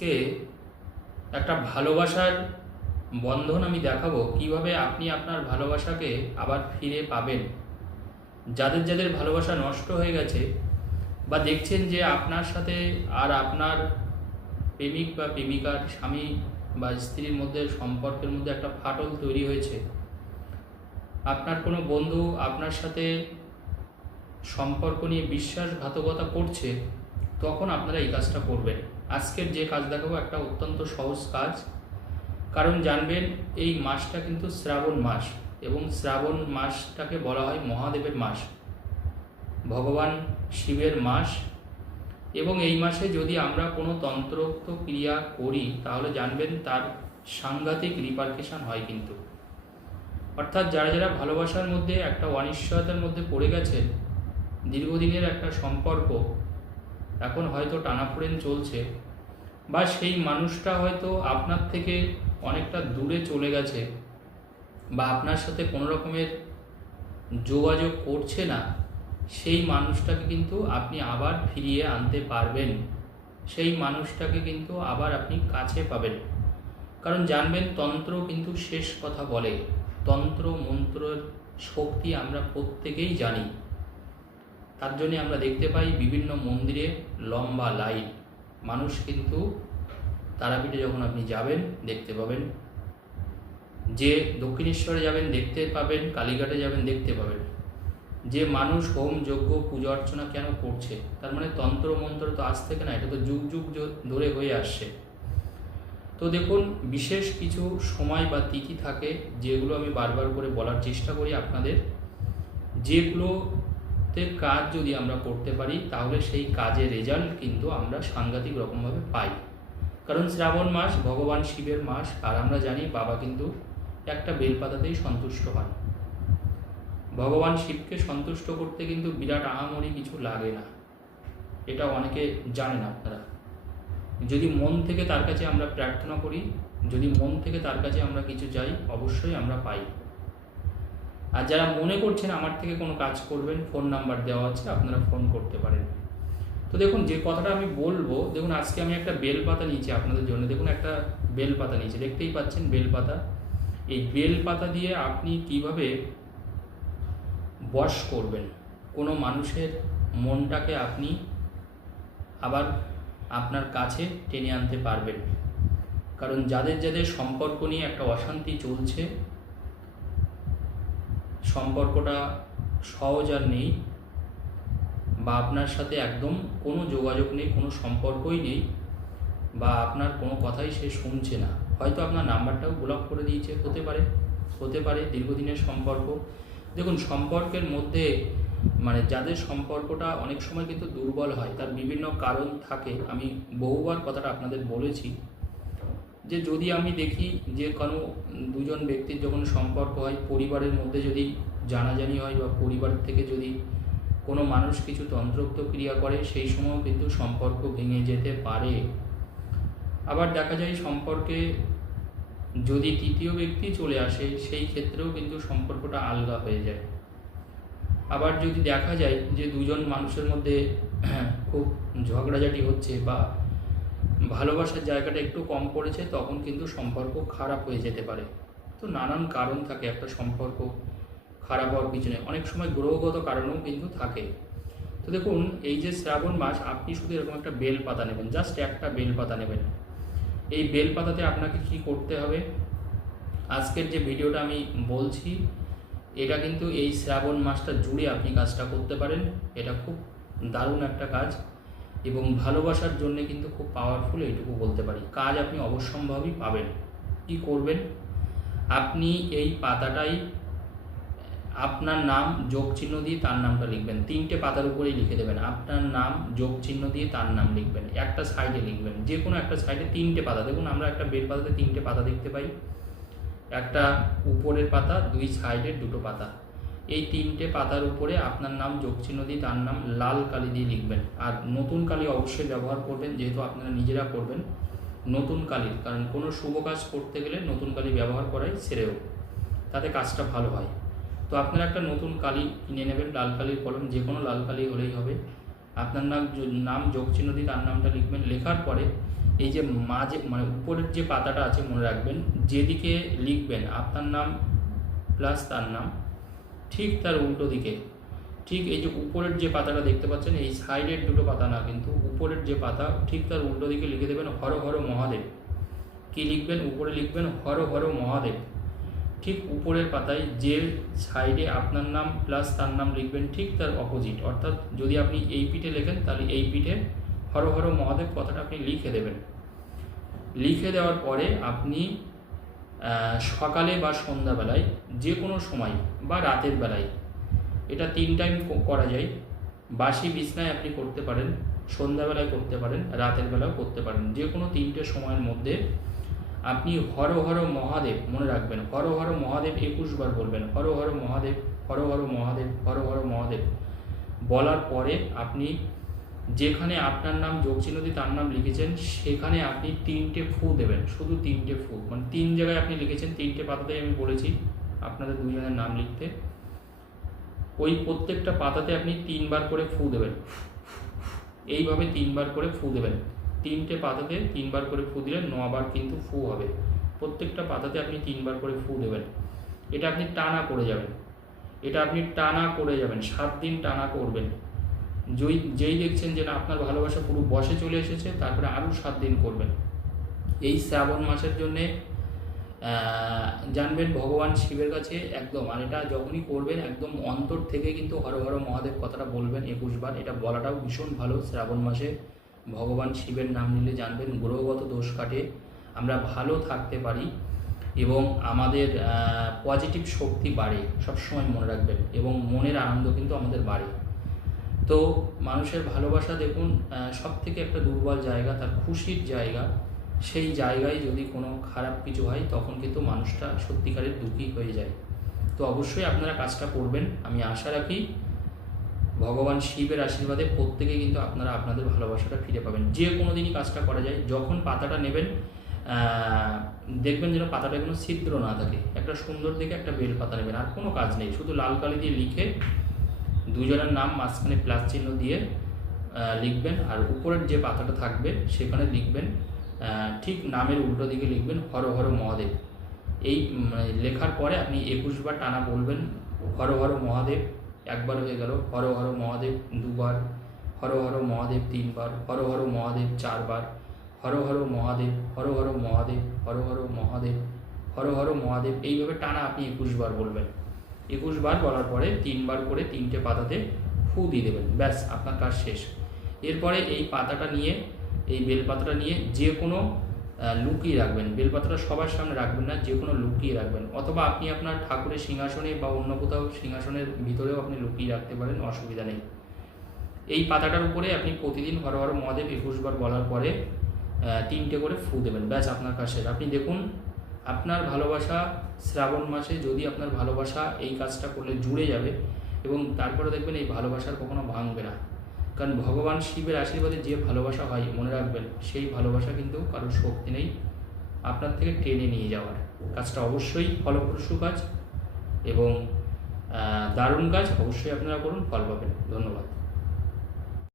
আজকে একটা ভালোবাসার বন্ধন আমি দেখাবো কীভাবে আপনি আপনার ভালোবাসাকে আবার ফিরে পাবেন। যাদের যাদের ভালোবাসা নষ্ট হয়ে গেছে বা দেখছেন যে আপনার সাথে আর আপনার প্রেমিক বা প্রেমিকার স্বামী বা স্ত্রীর মধ্যে সম্পর্কের মধ্যে একটা ফাটল তৈরি হয়েছে। আপনার কোনো বন্ধু আপনার সাথে সম্পর্ক নিয়ে বিশ্বাসঘাতকতা করছে, তখন আপনারা এই কাজটা করবেন। আজকের যে কাজ দেখাবো একটা অত্যন্ত সহজ কাজ। কারণ জানবেন, এই মাসটা কিন্তু শ্রাবণ মাস এবং শ্রাবণ মাসটাকে বলা হয় মহাদেবের মাস। ভগবান শিবের মাস এবং এই মাসে যদি আমরা কোনো তন্ত্রোক্ত ক্রিয়া করি, তাহলে জানবেন তার সাংঘাতিক রিপার্কেশন হয় কিন্তু। অর্থাৎ যারা যারা ভালোবাসার মধ্যে, একটা অনিশ্চয়তার মধ্যে পড়ে গেছেন, দীর্ঘদিনের একটা সম্পর্ক এখন হয়তো টানাফোড়েন চলছে, বা সেই মানুষটা হয়তো আপনার থেকে অনেকটা দূরে চলে গেছে, বা আপনার সাথে কোনো রকমের যোগাযোগ করছে না, সেই মানুষটাকে কিন্তু আপনি আবার ফিরিয়ে আনতে পারবেন। সেই মানুষটাকে কিন্তু আবার আপনি কাছে পাবেন। কারণ জানবেন তন্ত্র কিন্তু শেষ কথা বলে, তন্ত্র, মন্ত্রের শক্তি আমরা প্রত্যেকেই জানি। তার জন্য আমরা দেখতে পাই বিভিন্ন মন্দিরে লম্বা লাইন। মানুষ কিন্তু তারাপীঠে যখন আপনি যাবেন, দেখতে পাবেন। যে দক্ষিণেশ্বরে যাবেন, দেখতে পাবেন। কালীঘাটে যাবেন, দেখতে পাবেন। যে মানুষ হোম যজ্ঞ, পূজা অর্চনা কেন করছে? তার মানে তন্ত্র মন্ত্র তো আজ থেকে না, এটা তো যুগ যুগ ধরে হয়ে আসছে। তো দেখুন, বিশেষ কিছু সময় বা তিথি থাকে যেগুলো আমি বারবার করে বলার চেষ্টা করি আপনাদের। যেগুলোতে কাজ যদি আমরা করতে পারি, তাহলে সেই কাজের রেজাল্ট কিন্তু আমরা সাংঘাতিক রকমভাবে পাই। কারণ শ্রাবণ মাস, ভগবান শিবের মাস, আর আমরা জানি বাবা কিন্তু একটা বেলপাতাতেই সন্তুষ্ট হন। ভগবান শিবকে সন্তুষ্ট করতে কিন্তু বিরাট আহামরি কিছু লাগে না। এটা অনেকে জানেন আপনারা। যদি মন থেকে তার কাছে আমরা প্রার্থনা করি, যদি মন থেকে তার কাছে আমরা কিছু চাই, অবশ্যই আমরা পাই। আর যারা মনে করছেন আমার থেকে কোনো কাজ করবেন ফোন নাম্বার দেওয়া আছে, আপনারা ফোন করতে পারেন। তো দেখুন, যে কথাটা আমি বলব, দেখুন, আজকে আমি একটা বেল পাতা নিয়েছি আপনাদের জন্য। দেখুন, একটা বেল পাতা নিয়েছি, দেখতেই পাচ্ছেন বেল পাতা এই বেল পাতা দিয়ে আপনি কীভাবে বশ করবেন? কোনো মানুষের মনটাকে আপনি আবার আপনার কাছে টেনে আনতে পারবেন। কারণ যাদের যাদের সম্পর্ক নিয়ে একটা অশান্তি চলছে সম্পর্কটা সহজ আর নেই বা আপনার সাথে একদম কোনো যোগাযোগ নেই, কোনো সম্পর্কই নেই বা আপনার কোনো কথাই সে শুনছে না। হয়তো আপনার নাম্বারটাও ব্লক করে দিয়েছে, হতে পারে হতে পারে দীর্ঘদিনের সম্পর্ক। দেখুন, সম্পর্কের মধ্যে মানে যাদের সম্পর্কটা অনেক সময় কিন্তু দুর্বল হয়, তার বিভিন্ন কারণ থাকে। আমি বহুবার কথাটা আপনাদের বলেছি। যে যদি আমি দেখি যে কোনো দুজন ব্যক্তির যখন সম্পর্ক হয়, পরিবারের মধ্যে যদি জানাজানি হয় বা পরিবার থেকে যদি কোনো মানুষ কিছু তন্ত্রোক্ত ক্রিয়া করে, সেই সময়ও কিন্তু সম্পর্ক ভেঙে যেতে পারে। আবার দেখা যায় সম্পর্কে যদি তৃতীয় ব্যক্তি চলে আসে, সেই ক্ষেত্রেও কিন্তু সম্পর্কটা আলগা হয়ে যায়। আবার যদি দেখা যায় যে দুজন মানুষের মধ্যে খুব ঝগড়াঝাটি হচ্ছে বা ভালোবাসার জায়গাটা একটু কম পড়েছে তখন কিন্তু সম্পর্ক খারাপ হয়ে যেতে পারে। তো নানান কারণ থাকে, একটা সম্পর্ক খারাপ হওয়ার পিছনে। অনেক সময় গ্রহগত কারণও কিন্তু থাকে। তো দেখুন, এই যে শ্রাবণ মাস, আপনি শুধু এরকম একটা বেল পাতা নেবেন, জাস্ট একটা বেল পাতা নেবেন। এই বেল পাতাতে আপনাকে কি করতে হবে? আজকের যে ভিডিওটা আমি বলছি, এটা কিন্তু এই শ্রাবণ মাসটা জুড়ে আপনি কাজটা করতে পারেন। এটা খুব দারুণ একটা কাজ। এবং ভালোবাসার জন্য কিন্তু খুব পাওয়ারফুল এইটুকু বলতে পারি। কাজ আপনি অবশ্যম্ভাবী পাবেন। কি করবেন? আপনি এই পাতাটাই, আপনার নাম, যোগ চিহ্ন দিয়ে তার নামটা লিখবেন। তিনটে পাতার উপরেই লিখে দেবেন। আপনার নাম, যোগ চিহ্ন দিয়ে তার নাম লিখবেন। একটা সাইডে লিখবেন। যে কোনো একটা সাইডে তিনটে পাতা। দেখুন, আমরা একটা বেল পাতাতে তিনটে পাতা দেখতে পাই। একটা উপরের পাতা, দুই সাইডের দুটো পাতা। এই তিনটে পাতার উপরে আপনার নাম যোগ চিহ্ন দিয়ে তার নাম লাল কালি দিয়ে লিখবেন। আর নতুন কালি অবশ্যই ব্যবহার করবেন, যেহেতু আপনারা নিজেরা করবেন। নতুন কালি কারণ কোনো শুভ কাজ করতে গেলে নতুন কালি ব্যবহার করাই সেরেও তাতে কাজটা ভালো হয়। তো আপনারা একটা নতুন কালি কিনে নেবেন, লাল কালির কলম, যে কোনো লাল কালি হলেই হবে। আপনার নাম নাম যোগ চিহ্ন দিয়ে তার নামটা লিখবেন। লেখার পরে এই যে মাঝে মানে উপরের যে পাতাটা আছে মনে রাখবেন, যেদিকে লিখবেন, আপনার নাম প্লাস তার নাম ঠিক তার উল্টো দিকে। ঠিক এই যে উপরের যে পাতাটা দেখতে পাচ্ছেন, এই সাইডের দুটো পাতা না, কিন্তু উপরের যে পাতা, ঠিক তার উল্টো দিকে লিখে দেবেন হর হর মহাদেব। কি লিখবেন? উপরে লিখবেন হর হর মহাদেব। ঠিক উপরের পাতায় যে সাইডে আপনার নাম প্লাস তার নাম লিখবেন, ঠিক তার অপোজিট অর্থাৎ যদি আপনি এই পিঠে লেখেন, তাহলে এই পিঠে হর হর মহাদেব কথাটা আপনি লিখে দেবেন। লিখে দেওয়ার পরে আপনি সকালে বা সন্ধ্যাবেলায় যে কোনো সময় বা রাতের বেলায়। এটা তিন টাইম করা যায়। বাসি বিছনায় আপনি করতে পারেন, সন্ধ্যাবেলায় করতে পারেন, রাতের বেলাও করতে পারেন। যে কোনো তিনটে সময়ের মধ্যে আপনি হর হর মহাদেব, মনে রাখবেন, হর হর মহাদেব একুশ বার বলবেন, হর হর মহাদেব, হর হর মহাদেব, হর হর মহাদেব বলার পরে আপনি যেখানে আপনার নাম যোগচিহ্নতি তার নাম লিখেছেন, সেখানে আপনি তিনটে ফু দেবেন, শুধু তিনটে ফু। মানে তিন জায়গায় আপনি লিখেছেন, তিনটে পাতাতে আমি বলেছি আপনাদের দুজনের নাম লিখতে। ওই প্রত্যেকটা পাতাতে আপনি তিনবার করে ফু দেবেন। এইভাবে তিনবার করে ফু দেবেন। তিনটে পাতাতে তিনবার করে ফু দিলে নবার কিন্তু ফু হবে। প্রত্যেকটা পাতাতে আপনি তিনবার করে ফু দেবেন। এটা আপনি টানা করে যাবেন। এটা আপনি টানা করে যাবেন, সাত দিন টানা করবেন। যেই যেই দেখছেন যে আপনার ভালোবাসা পুরো বসে চলে এসেছে, তারপরে আরও সাত দিন করবেন। এই শ্রাবণ মাসের জন্যে জানবেন ভগবান শিবের কাছে একদম, আর এটা যখনই করবেন, একদম অন্তর থেকে কিন্তু হর হর মহাদেব কথাটা বলবেন একুশ বার এটা বলাটাও ভীষণ ভালো। শ্রাবণ মাসে ভগবান শিবের নাম নিলে জানবেন গ্রহগত দোষ কাটে। আমরা ভালো থাকতে পারি এবং আমাদের পজিটিভ শক্তি বাড়ে। সবসময় মনে রাখবেন এবং মনের আনন্দ কিন্তু আমাদের বাড়ে। তো মানুষের ভালোবাসা দেখুন সব থেকে একটা দুর্বল জায়গা, তার খুশির জায়গা। সেই জায়গায় যদি কোনো খারাপ কিছু হয়, তখন কিন্তু মানুষটা সত্যিকারের দুঃখী হয়ে যায়। তো অবশ্যই আপনারা কাজটা করবেন। আমি আশা রাখি ভগবান শিবের আশীর্বাদে প্রত্যেকে কিন্তু আপনারা আপনাদের ভালোবাসাটা ফিরে পাবেন। যে কোনো দিনই কাজটা করা যায়। যখন পাতাটা নেবেন দেখবেন যেন পাতাটা কোনো ছিদ্র না থাকে। একটা সুন্দর দেখে একটা বেল পাতা নেবেন। আর কোনো কাজ নেই। শুধু লাল কালি দিয়ে লিখে দুজনের নাম মাঝখানে প্লাস চিহ্ন দিয়ে লিখবেন। আর উপরের যে পাতাটা থাকবে, সেখানে লিখবেন ঠিক নামের উল্টো দিকে লিখবেন, হর হর মহাদেব। এই লেখার পরে আপনি একুশ বার টানা বলবেন, হর হর মহাদেব, একবার হয়ে গেল, হর হর মহাদেব দুবার, হর হর মহাদেব তিনবার, হর হর মহাদেব চারবার, হর হর মহাদেব, হর হর মহাদেব, হর হর মহাদেব, হর হর মহাদেব। এইভাবে টানা আপনি একুশ বার বলবেন। একুশ বার বলার পরে তিনবার করে তিনটে পাতাতে ফু দিয়ে দেবেন। ব্যাস, আপনার কাজ শেষ। এরপরে এই পাতাটা নিয়ে, এই বেলপাতাটা নিয়ে যে কোনো লুকিয়ে রাখবেন। বেলপাতাটা সবার সামনে রাখবেন না, যে কোনো লুকিয়ে রাখবেন। অথবা আপনি আপনার ঠাকুরের সিংহাসনে বা অন্য কোথাও সিংহাসনের ভিতরেও আপনি লুকিয়ে রাখতে পারেন, অসুবিধা নেই। এই পাতাটার উপরে আপনি প্রতিদিন হর হর মহাদেব একুশ বার বলার পরে তিনটে করে ফু দেবেন। ব্যাস, আপনার শেষ। আপনি দেখুন আপনার ভালোবাসা শ্রাবণ মাসে যদি আপনার ভালোবাসা এই কাজটা করলে জুড়ে যাবে এবং তারপরে দেখবেন এই ভালোবাসার কখনো ভাঙবে না। কারণ ভগবান শিবের আশীর্বাদে যে ভালোবাসা হয়, মনে রাখবেন, সেই ভালোবাসা কিন্তু কারোর শক্তি নেই, আপনার থেকে টেনে নিয়ে যাওয়ার। কাজটা অবশ্যই ফলপ্রসূ কাজ এবং দারুণ কাজ, অবশ্যই আপনারা করুন, ফল পাবেন। ধন্যবাদ।